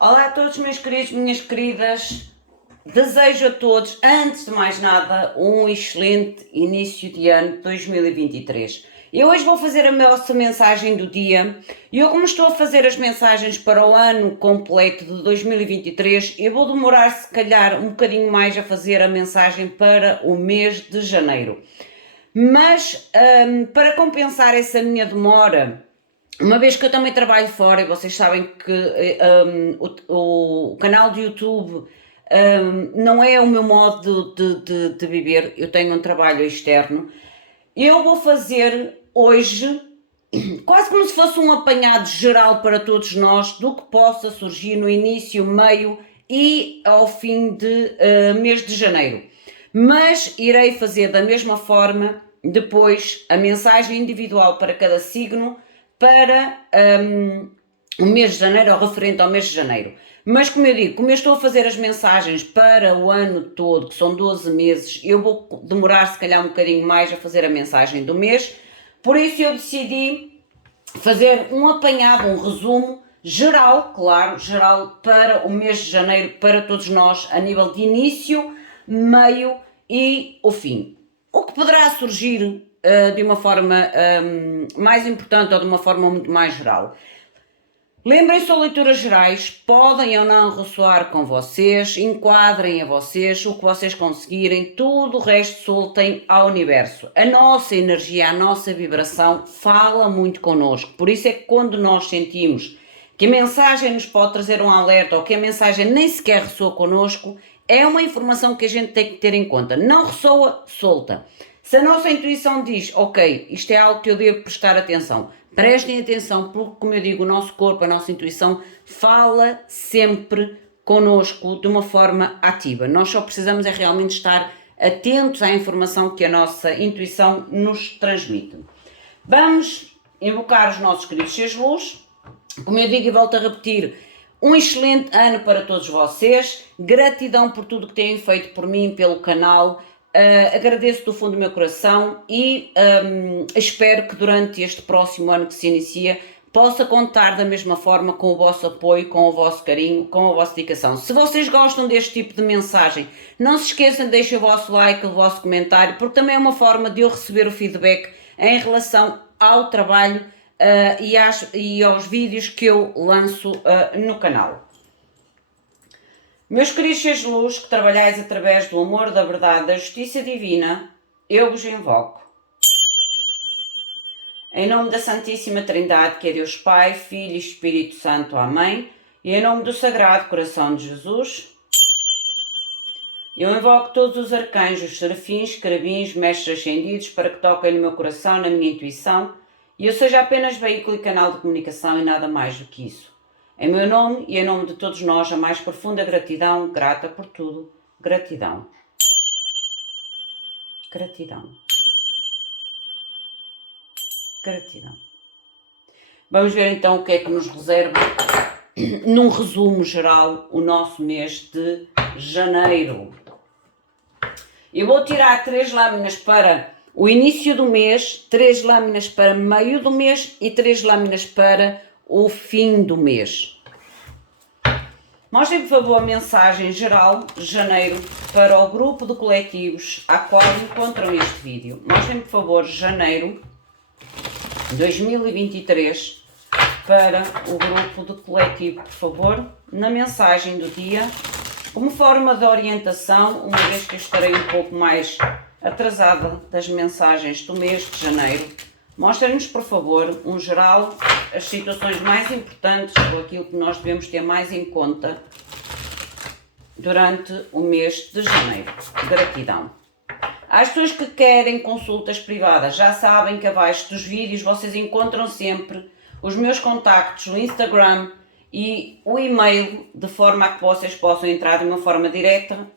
Olá a todos, meus queridos, minhas queridas. Desejo a todos, antes de mais nada, um excelente início de ano de 2023. Eu hoje vou fazer a nossa mensagem do dia e eu, como estou a fazer as mensagens para o ano completo de 2023, eu vou demorar se calhar um bocadinho mais a fazer a mensagem para o mês de janeiro. Mas para compensar essa minha demora, uma vez que eu também trabalho fora e vocês sabem que o canal de YouTube não é o meu modo de viver, eu tenho um trabalho externo, eu vou fazer hoje quase como se fosse um apanhado geral para todos nós do que possa surgir no início, meio e ao fim de mês de janeiro. Mas irei fazer da mesma forma depois a mensagem individual para cada signo para o mês de janeiro, ou referente ao mês de janeiro. Mas como eu digo, como eu estou a fazer as mensagens para o ano todo, que são 12 meses, eu vou demorar se calhar um bocadinho mais a fazer a mensagem do mês, por isso eu decidi fazer um apanhado, um resumo geral, claro, geral para o mês de janeiro, para todos nós, a nível de início, meio e o fim. O que poderá surgir de uma forma mais importante ou de uma forma muito mais geral. Lembrem-se, leituras gerais podem ou não ressoar com vocês, enquadrem a vocês, o que vocês conseguirem, tudo o resto soltem ao universo. A nossa energia, a nossa vibração fala muito connosco, por isso é que quando nós sentimos que a mensagem nos pode trazer um alerta ou que a mensagem nem sequer ressoa connosco, é uma informação que a gente tem que ter em conta. Não ressoa, solta. Se a nossa intuição diz, ok, isto é algo que eu devo prestar atenção, prestem atenção, porque, como eu digo, o nosso corpo, a nossa intuição fala sempre connosco de uma forma ativa. Nós só precisamos é realmente estar atentos à informação que a nossa intuição nos transmite. Vamos invocar os nossos queridos seres de luz. Como eu digo e volto a repetir, um excelente ano para todos vocês. Gratidão por tudo que têm feito por mim, pelo canal. Agradeço do fundo do meu coração e espero que durante este próximo ano que se inicia possa contar da mesma forma com o vosso apoio, com o vosso carinho, com a vossa dedicação. Se vocês gostam deste tipo de mensagem, não se esqueçam de deixar o vosso like, o vosso comentário, porque também é uma forma de eu receber o feedback em relação ao trabalho e aos vídeos que eu lanço no canal. Meus queridos seres de luz, que trabalhais através do amor, da verdade, da justiça divina, eu vos invoco. Em nome da Santíssima Trindade, que é Deus Pai, Filho e Espírito Santo. Amém. E em nome do Sagrado Coração de Jesus, eu invoco todos os arcanjos, serafins, querubins, mestres ascendidos, para que toquem no meu coração, na minha intuição, e eu seja apenas veículo e canal de comunicação e nada mais do que isso. Em meu nome e em nome de todos nós, a mais profunda gratidão, grata por tudo, gratidão. Gratidão. Gratidão. Vamos ver então o que é que nos reserva, num resumo geral, o nosso mês de janeiro. Eu vou tirar 3 lâminas para o início do mês, 3 lâminas para meio do mês e 3 lâminas para o fim do mês. Mostrem, por favor, a mensagem geral de janeiro para o grupo de coletivos a qual encontram este vídeo. Mostrem, por favor, janeiro 2023 para o grupo de coletivo, por favor, na mensagem do dia, como forma de orientação, uma vez que eu estarei um pouco mais atrasada das mensagens do mês de janeiro. Mostrem-nos, por favor, um geral, as situações mais importantes ou aquilo que nós devemos ter mais em conta durante o mês de janeiro. Gratidão. Às pessoas que querem consultas privadas, já sabem que abaixo dos vídeos vocês encontram sempre os meus contactos, o Instagram e o e-mail, de forma a que vocês possam entrar de uma forma direta,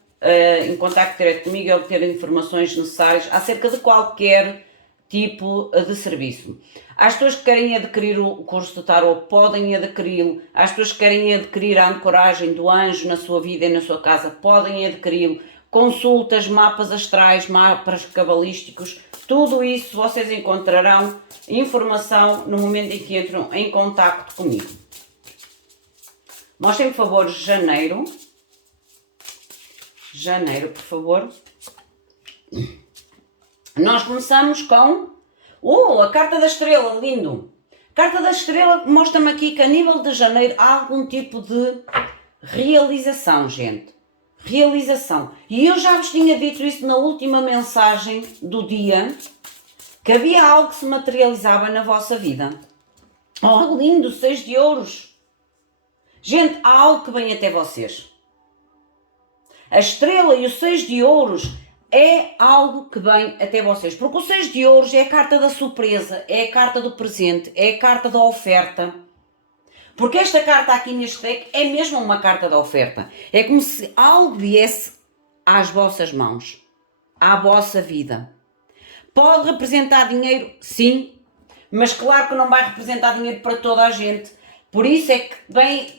em contacto direto comigo e obter informações necessárias acerca de qualquer tipo de serviço. Às pessoas que querem adquirir o curso de Tarot, podem adquiri-lo. Às pessoas que querem adquirir a ancoragem do anjo na sua vida e na sua casa, podem adquiri-lo. Consultas, mapas astrais, mapas cabalísticos, tudo isso vocês encontrarão informação no momento em que entram em contacto comigo. Mostrem, por favor, janeiro. Janeiro, por favor. Nós começamos com... a carta da estrela, lindo! Carta da estrela mostra-me aqui que a nível de janeiro há algum tipo de realização, gente. Realização. E eu já vos tinha dito isso na última mensagem do dia, que havia algo que se materializava na vossa vida. Oh, lindo, 6 de ouros. Gente, há algo que vem até vocês. A estrela e o 6 de ouros é algo que vem até vocês. Porque o 6 de ouros é a carta da surpresa, é a carta do presente, é a carta da oferta. Porque esta carta aqui neste deck é mesmo uma carta da oferta. É como se algo viesse às vossas mãos, à vossa vida. Pode representar dinheiro? Sim. Mas claro que não vai representar dinheiro para toda a gente. Por isso é que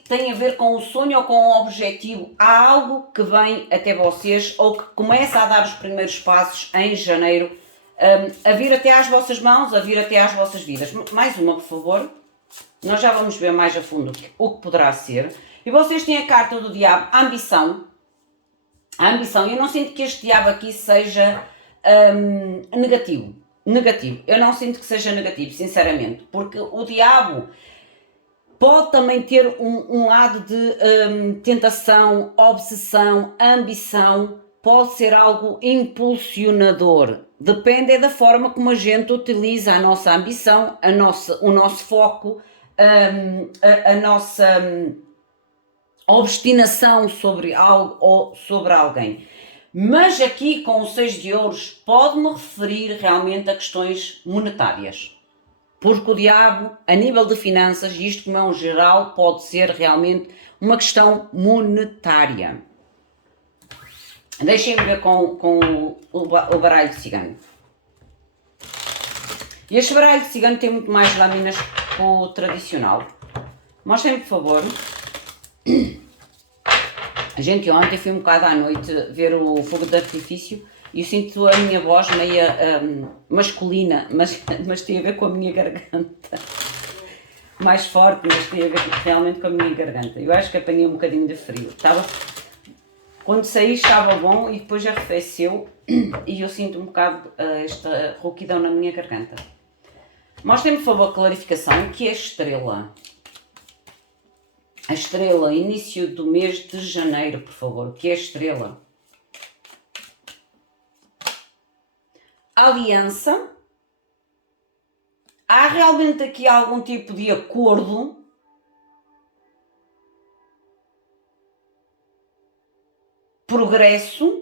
tem a ver com o sonho ou com o objetivo. Há algo que vem até vocês ou que começa a dar os primeiros passos em janeiro, a vir até às vossas mãos, a vir até às vossas vidas. Mais uma, por favor. Nós já vamos ver mais a fundo o que poderá ser. E vocês têm a carta do diabo, a ambição. A ambição. Eu não sinto que este diabo aqui seja negativo. Negativo. Eu não sinto que seja negativo, sinceramente. Porque o diabo pode também ter um lado de tentação, obsessão, ambição. Pode ser algo impulsionador. Depende da forma como a gente utiliza a nossa ambição, o nosso foco, a nossa obstinação sobre algo ou sobre alguém. Mas aqui com o 6 de ouros pode-me referir realmente a questões monetárias. Porque o diabo, a nível de finanças, isto como é um geral, pode ser realmente uma questão monetária. Deixem-me ver com o baralho de cigano. E este baralho de cigano tem muito mais lâminas que o tradicional. Mostrem-me, por favor. Gente, ontem fui um bocado à noite ver o fogo de artifício e eu sinto a minha voz meia masculina, mas tem a ver com a minha garganta. Mais forte, mas tem a ver realmente com a minha garganta. Eu acho que apanhei um bocadinho de frio. Quando saí estava bom e depois arrefeceu e eu sinto um bocado esta rouquidão na minha garganta. Mostrem-me, por favor, a clarificação, que é a estrela. A estrela, início do mês de janeiro, por favor, que é a estrela. Aliança. Há realmente aqui algum tipo de acordo. Progresso.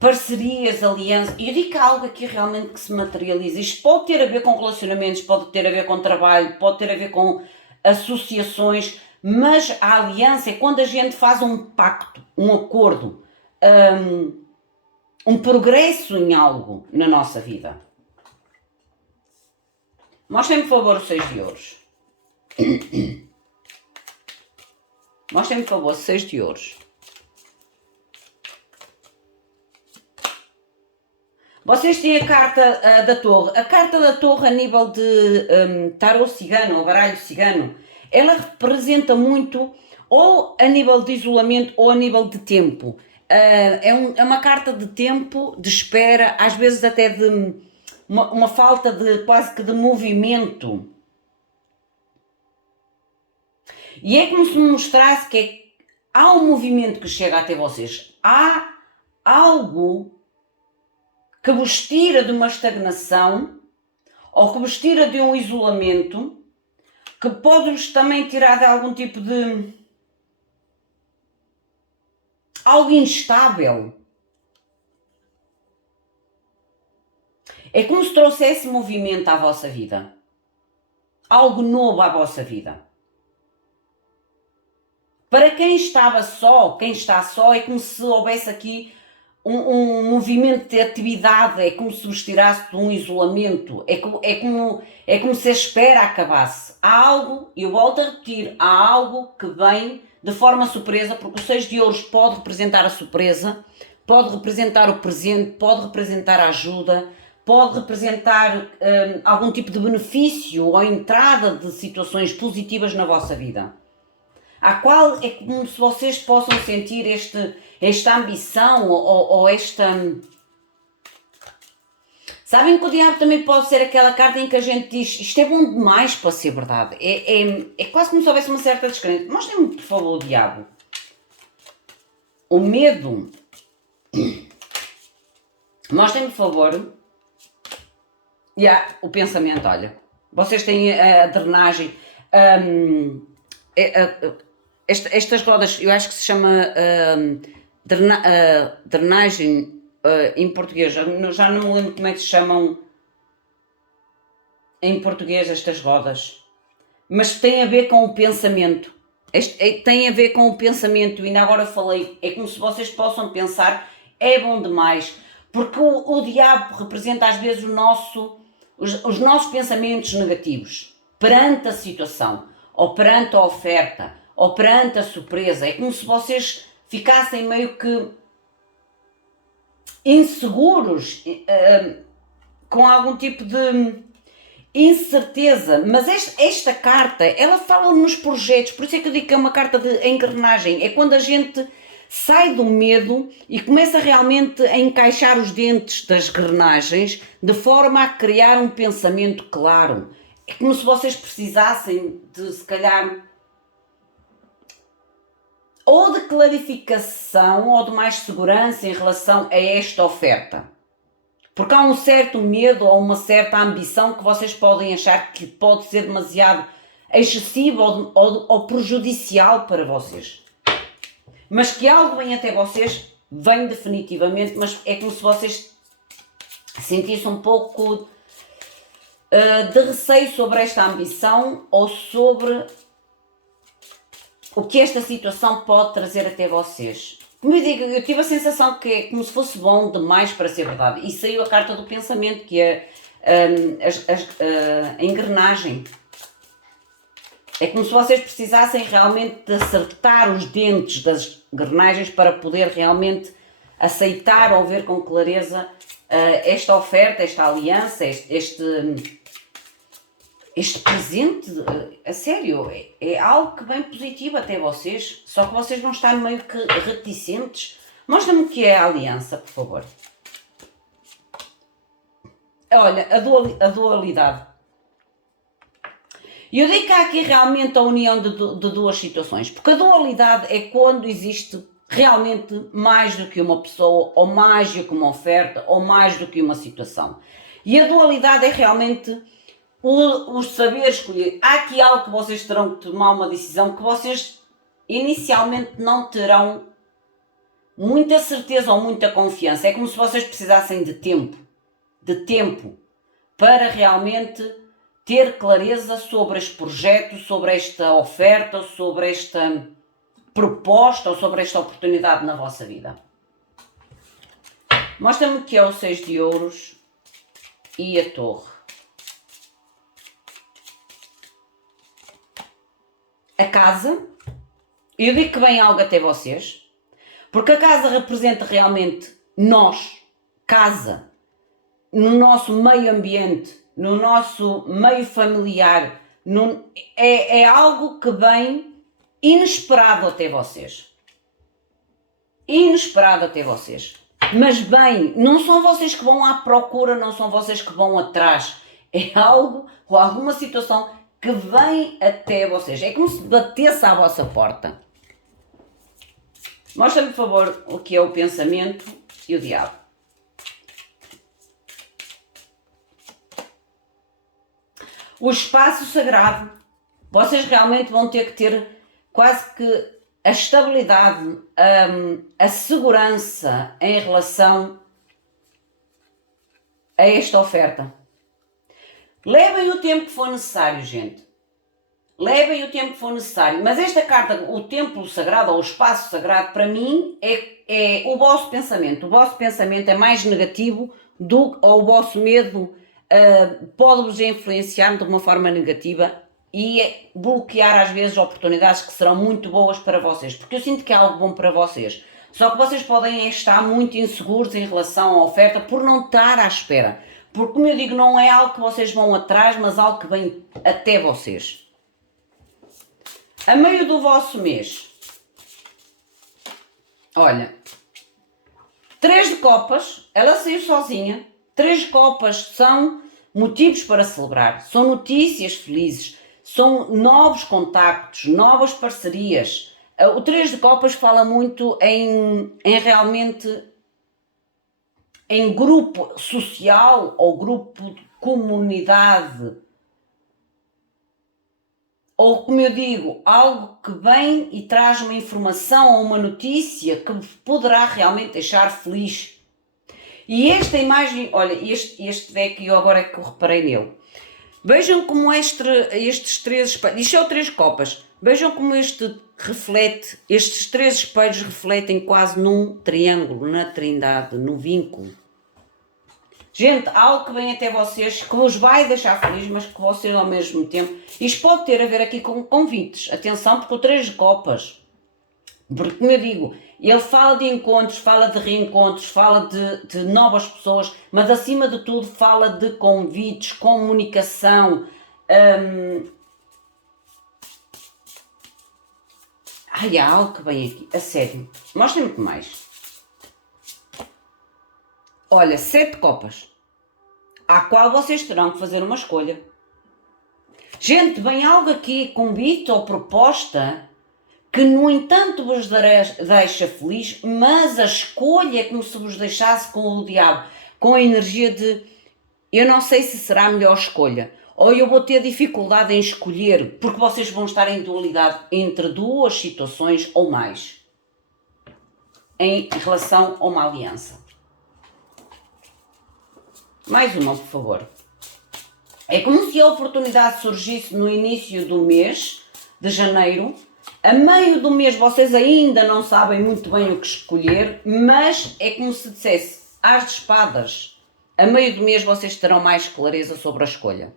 Parcerias, alianças. Eu digo que há algo aqui realmente que se materializa. Isto pode ter a ver com relacionamentos, pode ter a ver com trabalho, pode ter a ver com associações, mas a aliança é quando a gente faz um pacto, um acordo, um progresso em algo na nossa vida. Mostrem-me, por favor, o 6 de ouros. Mostrem-me, por favor, 6 de ouros. Vocês têm a carta da torre. A carta da torre a nível de tarô cigano, ou baralho cigano, ela representa muito ou a nível de isolamento ou a nível de tempo. É uma carta de tempo, de espera, às vezes até de uma falta de quase que de movimento. E é como se me mostrasse que há um movimento que chega até vocês. Há algo que vos tira de uma estagnação ou que vos tira de um isolamento, que pode-vos também tirar de algum tipo de algo instável. É como se trouxesse movimento à vossa vida. Algo novo à vossa vida. Para quem estava só, quem está só, é como se houvesse aqui um movimento de atividade, é como se vos tirasse de um isolamento, é como se a espera acabasse. Há algo, e eu volto a repetir, há algo que vem de forma surpresa, porque o 6 de ouros pode representar a surpresa, pode representar o presente, pode representar a ajuda, pode representar algum tipo de benefício ou entrada de situações positivas na vossa vida. A qual é como se vocês possam sentir esta ambição ou esta... Sabem que o diabo também pode ser aquela carta em que a gente diz isto é bom demais para ser verdade. É quase como se houvesse uma certa descrença. Mostrem-me, por favor, o diabo. O medo. Mostrem-me, por favor. O pensamento, olha. Vocês têm a drenagem. Estas rodas, eu acho que se chama drenagem em português. Já não me lembro como é que se chamam em português estas rodas. Mas tem a ver com o pensamento. Tem a ver com o pensamento. Ainda agora falei. É como se vocês possam pensar é bom demais. Porque o diabo representa às vezes os nossos pensamentos negativos perante a situação, ou perante a oferta, ou perante a surpresa. É como se vocês ficassem meio que inseguros, com algum tipo de incerteza. Mas esta carta, ela fala nos projetos, por isso é que eu digo que é uma carta de engrenagem. É quando a gente sai do medo e começa realmente a encaixar os dentes das engrenagens de forma a criar um pensamento claro. É como se vocês precisassem de, se calhar, ou de clarificação ou de mais segurança em relação a esta oferta. Porque há um certo medo ou uma certa ambição que vocês podem achar que pode ser demasiado excessivo ou prejudicial para vocês. Mas que algo vem até vocês, vem definitivamente, mas é como se vocês sentissem um pouco de receio sobre esta ambição ou sobre o que esta situação pode trazer até vocês. Como eu digo, eu tive a sensação que é como se fosse bom demais para ser verdade. E saiu a carta do pensamento, que é a engrenagem. É como se vocês precisassem realmente de acertar os dentes das engrenagens para poder realmente aceitar ou ver com clareza esta oferta, esta aliança, este presente. A sério, é algo que vem positivo até vocês, só que vocês vão estar meio que reticentes. Mostra-me o que é a aliança, por favor. Olha, a dualidade. E eu digo que há aqui realmente a união de duas situações, porque a dualidade é quando existe realmente mais do que uma pessoa, ou mais do que uma oferta, ou mais do que uma situação. E a dualidade é realmente o saber escolher. Há aqui algo que vocês terão que tomar uma decisão que vocês inicialmente não terão muita certeza ou muita confiança. É como se vocês precisassem de tempo para realmente ter clareza sobre este projeto, sobre esta oferta, sobre esta proposta ou sobre esta oportunidade na vossa vida. Mostra-me o que é o 6 de ouros e a torre. A casa, eu digo que vem algo até vocês, porque a casa representa realmente nós, casa, no nosso meio ambiente, no nosso meio familiar, é algo que vem inesperado até vocês. Inesperado até vocês. Mas bem, não são vocês que vão à procura, não são vocês que vão atrás. É algo ou alguma situação que vem até vocês. É como se batesse à vossa porta. Mostra-me, por favor, o que é o pensamento e o diabo. O espaço sagrado. Vocês realmente vão ter que ter quase que a estabilidade, a segurança em relação a esta oferta. Levem o tempo que for necessário, gente. Levem o tempo que for necessário. Mas esta carta, o templo sagrado ou o espaço sagrado, para mim é o vosso pensamento. O vosso pensamento é mais negativo ou o vosso medo pode-vos influenciar de uma forma negativa e bloquear às vezes oportunidades que serão muito boas para vocês. Porque eu sinto que é algo bom para vocês. Só que vocês podem estar muito inseguros em relação à oferta por não estar à espera. Porque, como eu digo, não é algo que vocês vão atrás, mas algo que vem até vocês. A meio do vosso mês, olha, 3 de copas, ela saiu sozinha. 3 de copas são motivos para celebrar, são notícias felizes, são novos contactos, novas parcerias. O 3 de copas fala muito em realmente em grupo social ou grupo de comunidade, ou como eu digo, algo que vem e traz uma informação ou uma notícia que poderá realmente deixar feliz. E esta imagem, olha, este deck eu agora é que eu reparei nele. Vejam como estes 3 espelhos, isto é o 3 copas, vejam como estes 3 espelhos refletem quase num triângulo, na trindade, no vínculo. Gente, algo que vem até vocês, que vos vai deixar feliz, mas que vocês ao mesmo tempo... Isto pode ter a ver aqui com convites. Atenção, porque o 3 de copas, porque como eu digo, ele fala de encontros, fala de reencontros, fala de novas pessoas, mas acima de tudo fala de convites, comunicação. Ai, há algo que vem aqui, a sério. Mostrem-me mais. Olha, 7 copas, à qual vocês terão que fazer uma escolha. Gente, vem algo aqui, convite ou proposta, que no entanto vos deixa feliz, mas a escolha é como se vos deixasse com o diabo, com a energia de eu não sei se será a melhor escolha, ou eu vou ter dificuldade em escolher, porque vocês vão estar em dualidade entre 2 situações ou mais, em relação a uma aliança. Mais uma, por favor. É como se a oportunidade surgisse no início do mês de janeiro. A meio do mês vocês ainda não sabem muito bem o que escolher, mas é como se dissesse, as de espadas, a meio do mês vocês terão mais clareza sobre a escolha.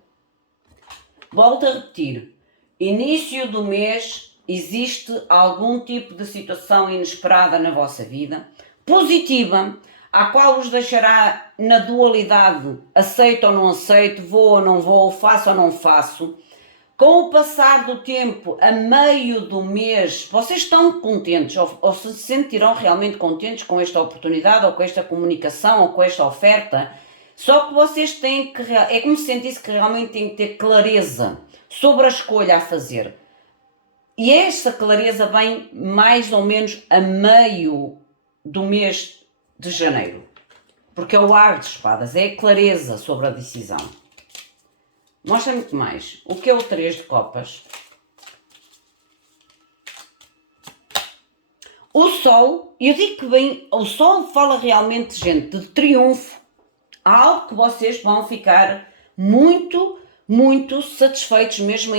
Volto a repetir, início do mês existe algum tipo de situação inesperada na vossa vida, positiva, a qual os deixará na dualidade, aceito ou não aceito, vou ou não vou, faço ou não faço. Com o passar do tempo, a meio do mês, vocês estão contentes ou se sentirão realmente contentes com esta oportunidade ou com esta comunicação ou com esta oferta, só que vocês têm que, é como se sentisse que realmente têm que ter clareza sobre a escolha a fazer. E essa clareza vem mais ou menos a meio do mês de janeiro, porque é o ar de espadas, é a clareza sobre a decisão. Mostra muito mais. O que é o 3 de copas? O sol, eu digo que bem, o sol fala realmente, gente, de triunfo. Há algo que vocês vão ficar muito, muito satisfeitos mesmo.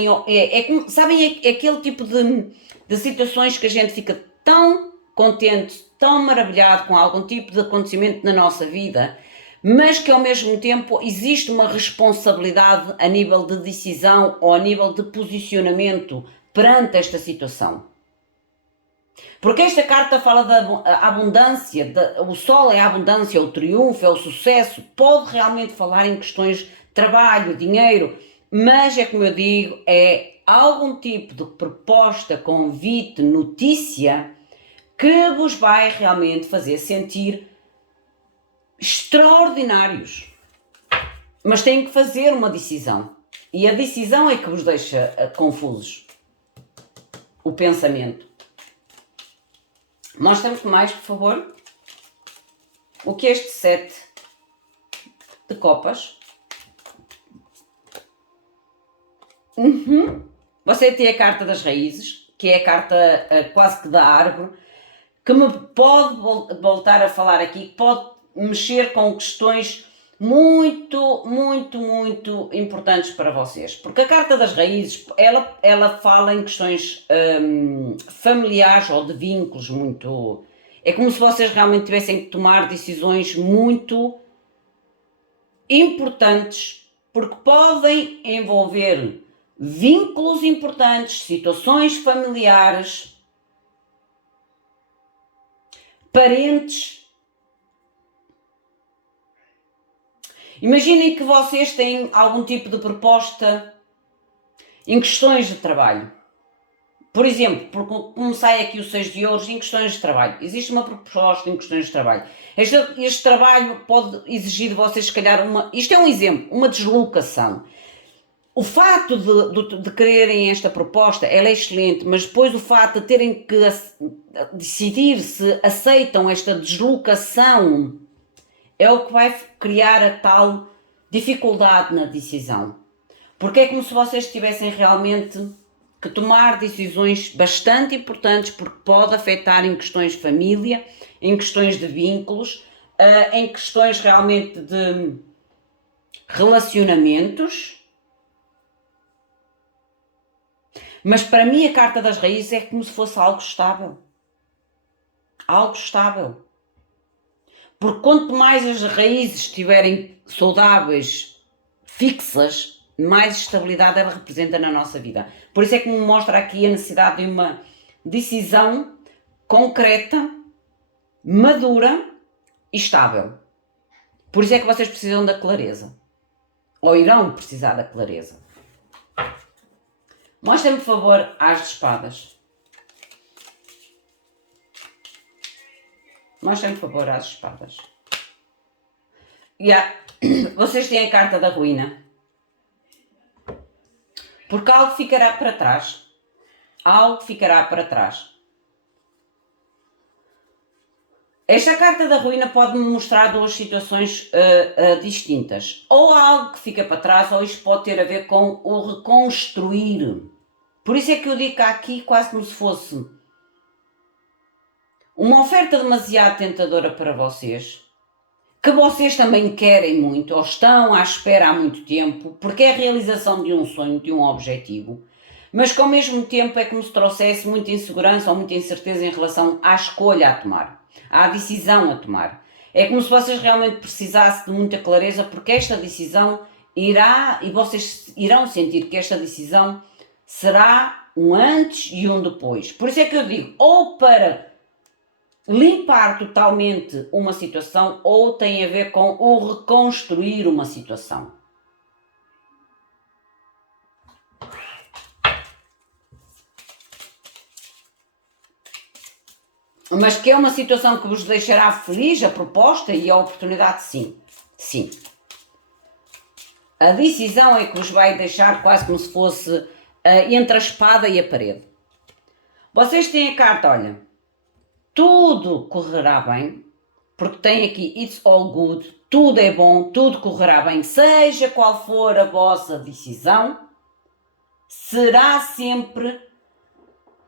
Sabem, é aquele tipo de situações que a gente fica tão contente, tão maravilhado com algum tipo de acontecimento na nossa vida, mas que ao mesmo tempo existe uma responsabilidade a nível de decisão ou a nível de posicionamento perante esta situação. Porque esta carta fala da abundância, o sol é a abundância, o triunfo, é o sucesso, pode realmente falar em questões de trabalho, dinheiro, mas é como eu digo, é algum tipo de proposta, convite, notícia que vos vai realmente fazer sentir extraordinários. Mas têm que fazer uma decisão. E a decisão é que vos deixa confusos. O pensamento. Mostra-me mais, por favor. O que é este 7 de copas? Você tem a carta das raízes, que é a carta quase que da árvore, que me pode voltar a falar aqui, pode mexer com questões muito, muito, muito importantes para vocês. Porque a carta das raízes, ela fala em questões familiares ou de vínculos muito... É como se vocês realmente tivessem que tomar decisões muito importantes, porque podem envolver vínculos importantes, situações familiares, parentes. Imaginem que vocês têm algum tipo de proposta em questões de trabalho. Por exemplo, porque como sai aqui o 6 de ouros, em questões de trabalho. Existe uma proposta em questões de trabalho. Este trabalho pode exigir de vocês, se calhar, isto é um exemplo, uma deslocação. O fato de quererem esta proposta, ela é excelente, mas depois o fato de terem que decidir se aceitam esta deslocação é o que vai criar a tal dificuldade na decisão. Porque é como se vocês tivessem realmente que tomar decisões bastante importantes, porque pode afetar em questões de família, em questões de vínculos, em questões realmente de relacionamentos. Mas para mim a carta das raízes é como se fosse algo estável. Algo estável. Porque quanto mais as raízes estiverem saudáveis, fixas, mais estabilidade ela representa na nossa vida. Por isso é que me mostra aqui a necessidade de uma decisão concreta, madura e estável. Por isso é que vocês precisam da clareza. Ou irão precisar da clareza. Mostrem-me, por favor, as de espadas. Mostrem-me, por favor, as de espadas. Vocês têm a carta da ruína. Porque algo ficará para trás. Algo ficará para trás. Esta carta da ruína pode-me mostrar duas situações distintas. Ou algo que fica para trás, ou isto pode ter a ver com o reconstruir. Por isso é que eu digo aqui quase como se fosse uma oferta demasiado tentadora para vocês, que vocês também querem muito, ou estão à espera há muito tempo, porque é a realização de um sonho, de um objetivo, mas que ao mesmo tempo é como se trouxesse muita insegurança ou muita incerteza em relação à escolha a tomar, à decisão a tomar. É como se vocês realmente precisassem de muita clareza, porque esta decisão irá, e vocês irão sentir que esta decisão será um antes e um depois. Por isso é que eu digo, ou para limpar totalmente uma situação, ou tem a ver com o reconstruir uma situação. Mas que é uma situação que vos deixará feliz, a proposta e a oportunidade, sim. Sim. A decisão é que vos vai deixar quase como se fosse entre a espada e a parede. Vocês têm a carta, olha, tudo correrá bem, porque tem aqui it's all good, tudo é bom, tudo correrá bem, seja qual for a vossa decisão, será sempre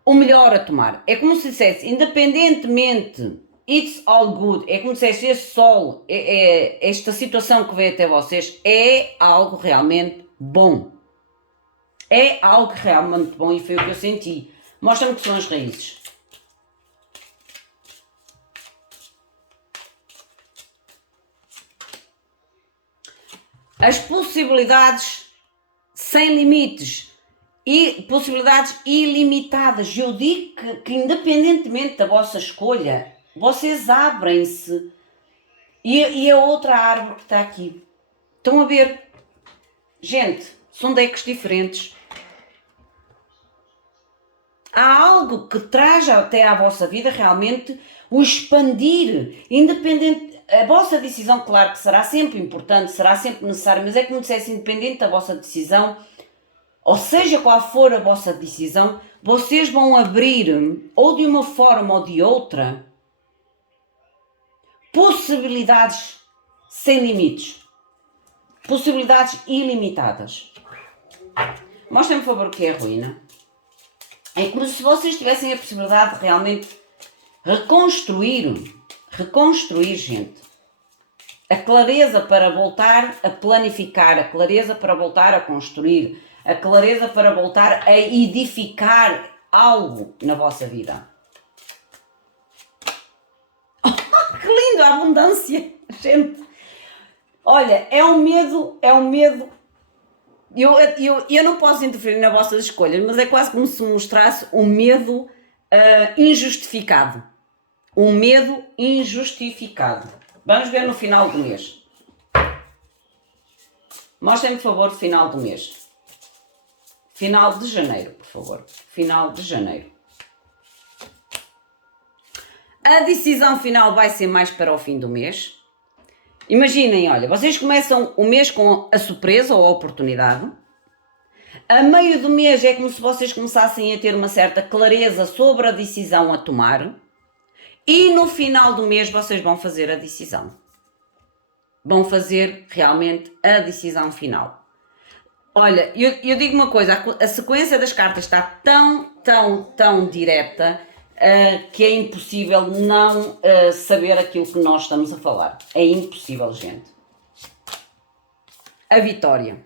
o melhor a tomar. É como se dissesse, independentemente, it's all good, é como se dissesse, este sol, esta situação que veio até vocês, é algo realmente bom. É algo realmente bom e foi o que eu senti. Mostra-me que são as raízes. As possibilidades sem limites e possibilidades ilimitadas. Eu digo que independentemente da vossa escolha, vocês abrem-se. E a outra árvore que está aqui. Estão a ver? Gente, são decks diferentes. Há algo que traz até à vossa vida realmente o expandir, independente. A vossa decisão, claro que será sempre importante, será sempre necessária, mas é como dissesse, independente da vossa decisão, ou seja qual for a vossa decisão, vocês vão abrir, ou de uma forma ou de outra, possibilidades sem limites, possibilidades ilimitadas. Mostrem-me, por favor, o que é a ruína. É como se vocês tivessem a possibilidade de realmente reconstruir, gente. A clareza para voltar a planificar, a clareza para voltar a construir, a clareza para voltar a edificar algo na vossa vida. Que lindo, a abundância, gente. Olha, é um medo. Eu não posso interferir nas vossas escolhas, mas é quase como se mostrasse um medo injustificado. Um medo injustificado. Vamos ver no final do mês. Mostrem-me, por favor, final do mês. Final de janeiro, por favor. Final de janeiro. A decisão final vai ser mais para o fim do mês. Imaginem, olha, vocês começam o mês com a surpresa ou a oportunidade. A meio do mês é como se vocês começassem a ter uma certa clareza sobre a decisão a tomar. E no final do mês vocês vão fazer a decisão. Vão fazer realmente a decisão final. Olha, eu digo uma coisa, a sequência das cartas está tão direta que é impossível não saber aquilo que nós estamos a falar. É impossível, gente. A vitória.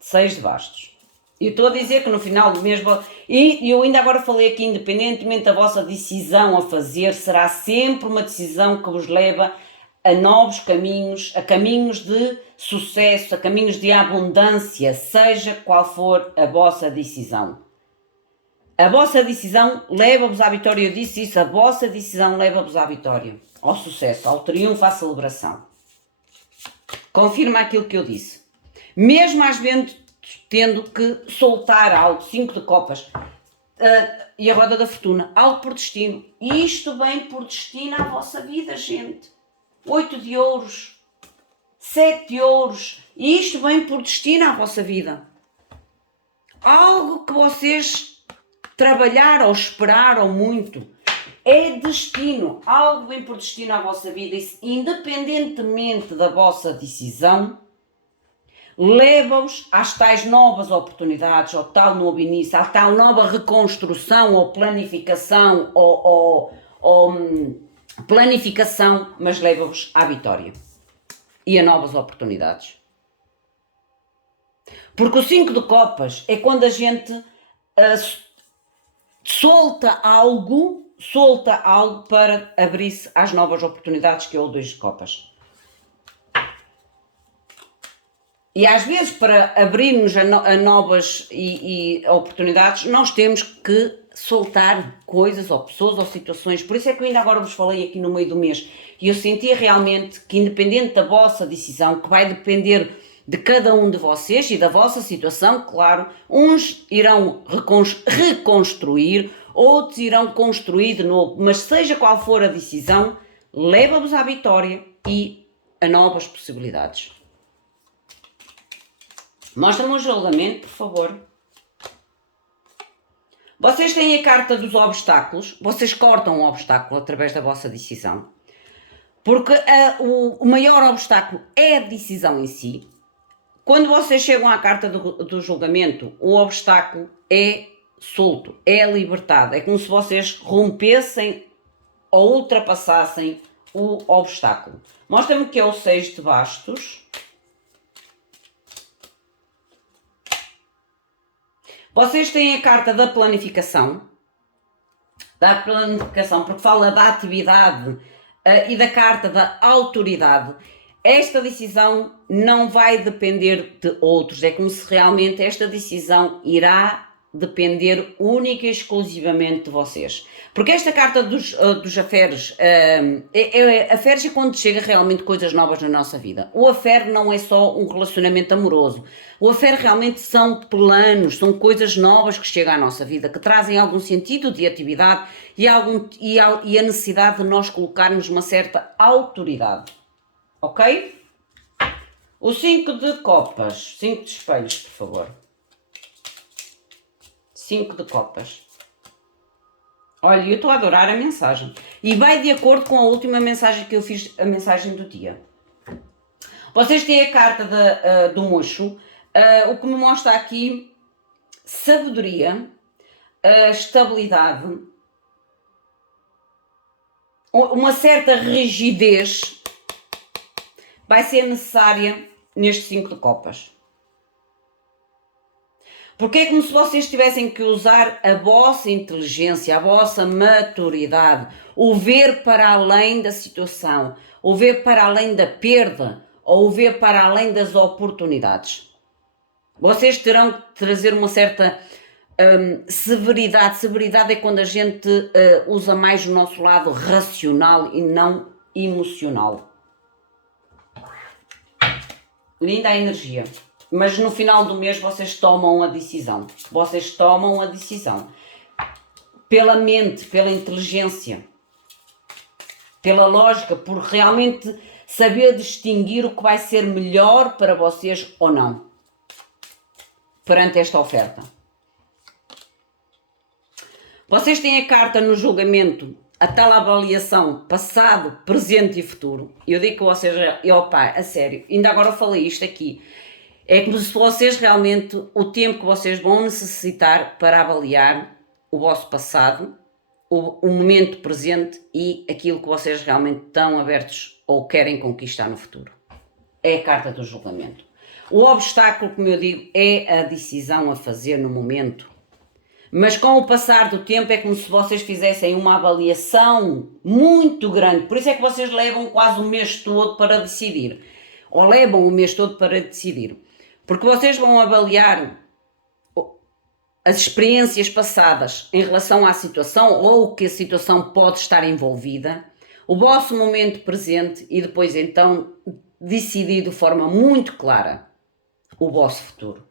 6 de bastos. Eu estou a dizer que no final do mês... E eu ainda agora falei aqui, independentemente da vossa decisão a fazer, será sempre uma decisão que vos leva a novos caminhos, a caminhos de sucesso, a caminhos de abundância, seja qual for a vossa decisão. A vossa decisão leva-vos à vitória, eu disse isso, a vossa decisão leva-vos à vitória, ao sucesso, ao triunfo, à celebração. Confirma aquilo que eu disse. Mesmo às vezes tendo que soltar algo, 5 de copas e a roda da fortuna, algo por destino. E isto vem por destino à vossa vida, gente. 8 de ouros, 7 de ouros, e isto vem por destino à vossa vida. Algo que vocês trabalharam ou esperaram muito, é destino, algo vem por destino à vossa vida, e independentemente da vossa decisão, leva-vos às tais novas oportunidades, ao tal novo início, à tal nova reconstrução ou planificação, ou planificação, mas leva-vos à vitória e a novas oportunidades. Porque o 5 de copas é quando a gente solta algo para abrir-se às novas oportunidades, que é o 2 de copas. E às vezes, para abrirmos a novas oportunidades, nós temos que soltar coisas ou pessoas ou situações. Por isso é que eu ainda agora vos falei aqui no meio do mês. E eu sentia realmente que, independente da vossa decisão, que vai depender de cada um de vocês e da vossa situação, claro, uns irão reconstruir, outros irão construir de novo. Mas seja qual for a decisão, leva-vos à vitória e a novas possibilidades. Mostra-me o julgamento, por favor. Vocês têm a carta dos obstáculos. Vocês cortam o obstáculo através da vossa decisão. Porque o maior obstáculo é a decisão em si. Quando vocês chegam à carta do julgamento, o obstáculo é solto, é libertado. É como se vocês rompessem ou ultrapassassem o obstáculo. Mostra-me que é o 6 de bastos. Vocês têm a carta da planificação, porque fala da atividade e da carta da autoridade. Esta decisão não vai depender de outros, é como se realmente esta decisão irá depender única e exclusivamente de vocês. Porque esta carta dos aferes, aferes é quando chega realmente coisas novas na nossa vida. O afere não é só um relacionamento amoroso. O afere realmente são planos, são coisas novas que chegam à nossa vida, que trazem algum sentido de atividade e a necessidade de nós colocarmos uma certa autoridade. Ok? O 5 de copas, 5 de espelhos, por favor. 5 de copas. Olha, eu estou a adorar a mensagem. E vai de acordo com a última mensagem que eu fiz, a mensagem do dia. Vocês têm a carta do mocho, o que me mostra aqui sabedoria, estabilidade, uma certa rigidez vai ser necessária neste 5 de copas. Porque é como se vocês tivessem que usar a vossa inteligência, a vossa maturidade, o ver para além da situação, o ver para além da perda, ou o ver para além das oportunidades. Vocês terão que trazer uma certa severidade. Severidade é quando a gente usa mais o nosso lado racional e não emocional. linda a energia, mas no final do mês vocês tomam a decisão. Vocês tomam a decisão. Pela mente, pela inteligência, pela lógica, por realmente saber distinguir o que vai ser melhor para vocês ou não, perante esta oferta. Vocês têm a carta no julgamento, a tal avaliação passado, presente e futuro. Eu digo que vocês, opa, a sério, ainda agora eu falei isto aqui, é como se vocês realmente, o tempo que vocês vão necessitar para avaliar o vosso passado, o momento presente e aquilo que vocês realmente estão abertos ou querem conquistar no futuro. É a carta do julgamento. O obstáculo, como eu digo, é a decisão a fazer no momento. Mas com o passar do tempo é como se vocês fizessem uma avaliação muito grande. Por isso é que vocês levam quase o mês todo para decidir. Ou levam o mês todo para decidir. Porque vocês vão avaliar as experiências passadas em relação à situação ou que a situação pode estar envolvida, o vosso momento presente e depois então decidir de forma muito clara o vosso futuro.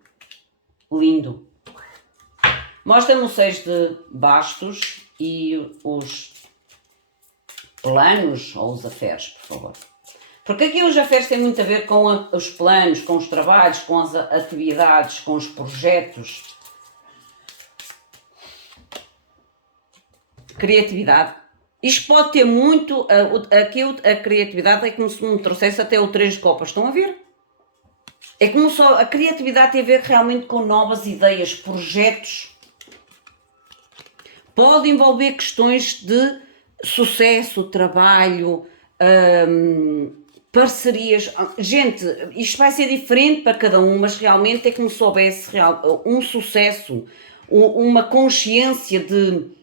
Lindo. Mostra-me o 6 de bastos e os planos ou os aferes, por favor. Porque aqui os aferes têm muito a ver com os planos, com os trabalhos, com as atividades, com os projetos. Criatividade. Isto pode ter muito, aqui a criatividade é como se me trouxesse até o 3 de copas, estão a ver? É como só, a criatividade tem a ver realmente com novas ideias, projetos. Pode envolver questões de sucesso, trabalho, parcerias. Gente, isto vai ser diferente para cada um, mas realmente é como se houvesse um sucesso, uma consciência de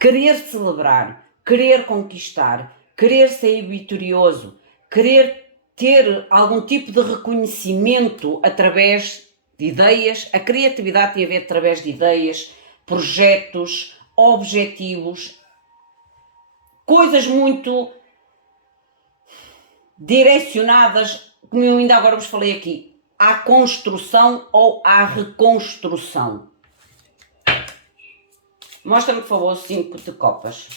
querer celebrar, querer conquistar, querer sair vitorioso, querer ter algum tipo de reconhecimento através de ideias. A criatividade tem a ver através de ideias, projetos, objetivos, coisas muito direcionadas, como eu ainda agora vos falei aqui, à construção ou à reconstrução. Mostra-me, por favor, 5 de copas.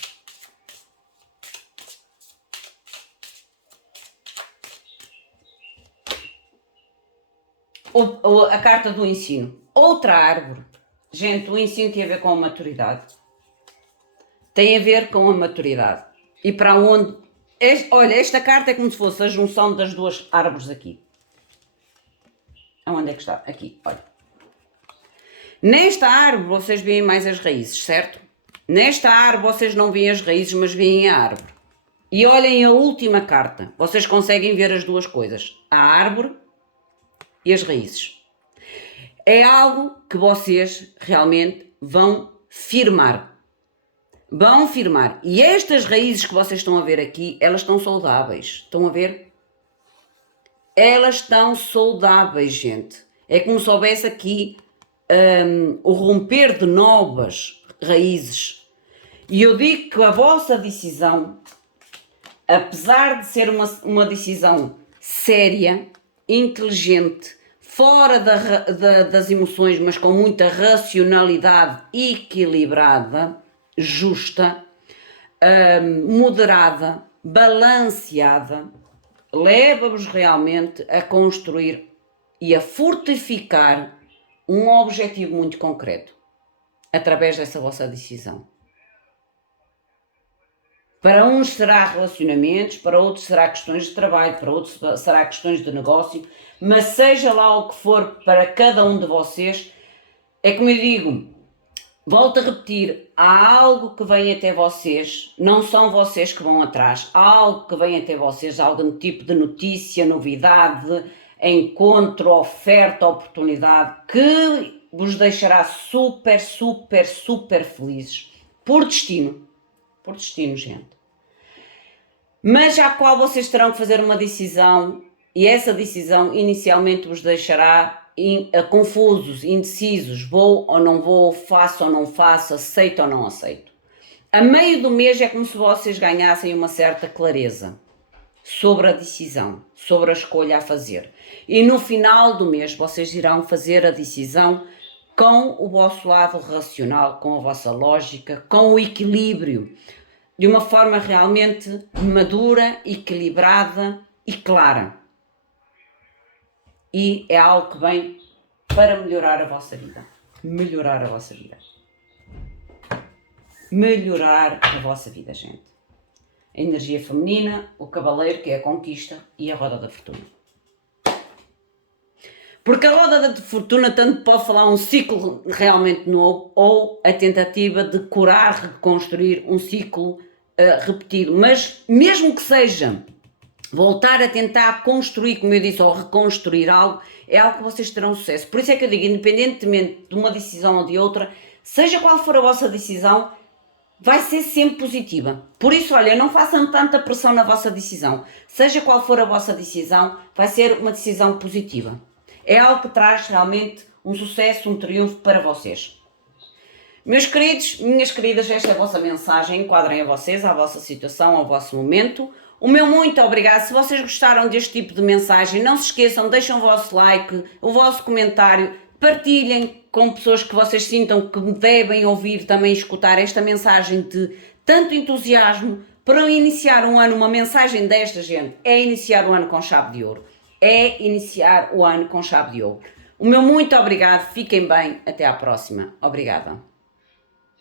A carta do ensino. Outra árvore. Gente, o ensino tem a ver com a maturidade. Tem a ver com a maturidade. E para onde... olha, esta carta é como se fosse a junção das duas árvores aqui. Aonde é que está? Aqui, olha. Nesta árvore vocês veem mais as raízes, certo? Nesta árvore vocês não veem as raízes, mas veem a árvore. E olhem a última carta. Vocês conseguem ver as duas coisas. A árvore e as raízes. É algo que vocês realmente vão firmar. Vão firmar. E estas raízes que vocês estão a ver aqui, elas estão saudáveis. Estão a ver? Elas estão saudáveis, gente. É como se houvesse aqui o romper de novas raízes. E eu digo que a vossa decisão, apesar de ser uma decisão séria, inteligente, fora das emoções, mas com muita racionalidade, equilibrada, justa, moderada, balanceada, leva-vos realmente a construir e a fortificar um objetivo muito concreto através dessa vossa decisão. Para uns será relacionamentos, para outros será questões de trabalho, para outros será questões de negócio, mas seja lá o que for para cada um de vocês, é como eu digo, volto a repetir, há algo que vem até vocês, não são vocês que vão atrás, há algo que vem até vocês, algum tipo de notícia, novidade, encontro, oferta, oportunidade, que vos deixará super, super, super felizes, por destino, gente. Mas à qual vocês terão que fazer uma decisão, e essa decisão inicialmente vos deixará confusos, indecisos, vou ou não vou, faço ou não faço, aceito ou não aceito. A meio do mês é como se vocês ganhassem uma certa clareza. sobre a decisão, sobre a escolha a fazer. E no final do mês vocês irão fazer a decisão com o vosso lado racional, com a vossa lógica, com o equilíbrio, de uma forma realmente madura, equilibrada e clara. E é algo que vem para melhorar a vossa vida. Melhorar a vossa vida. Melhorar a vossa vida, gente. A energia feminina, o cavaleiro, que é a conquista, e a roda da fortuna. Porque a roda da fortuna tanto pode falar um ciclo realmente novo ou a tentativa de curar, reconstruir um ciclo repetido. Mas mesmo que seja voltar a tentar construir, como eu disse, ou reconstruir algo, é algo que vocês terão sucesso. Por isso é que eu digo, independentemente de uma decisão ou de outra, seja qual for a vossa decisão, vai ser sempre positiva. Por isso, olha, não façam tanta pressão na vossa decisão. Seja qual for a vossa decisão, vai ser uma decisão positiva. É algo que traz realmente um sucesso, um triunfo para vocês. Meus queridos, minhas queridas, esta é a vossa mensagem. Enquadrem a vocês, à vossa situação, ao vosso momento. O meu muito obrigado. Se vocês gostaram deste tipo de mensagem, não se esqueçam, deixem o vosso like, o vosso comentário, partilhem com pessoas que vocês sintam que devem ouvir, também escutar esta mensagem de tanto entusiasmo para iniciar um ano. Uma mensagem desta, gente, é iniciar o ano com chave de ouro. É iniciar o ano com chave de ouro. O meu muito obrigado, fiquem bem, até à próxima. Obrigada.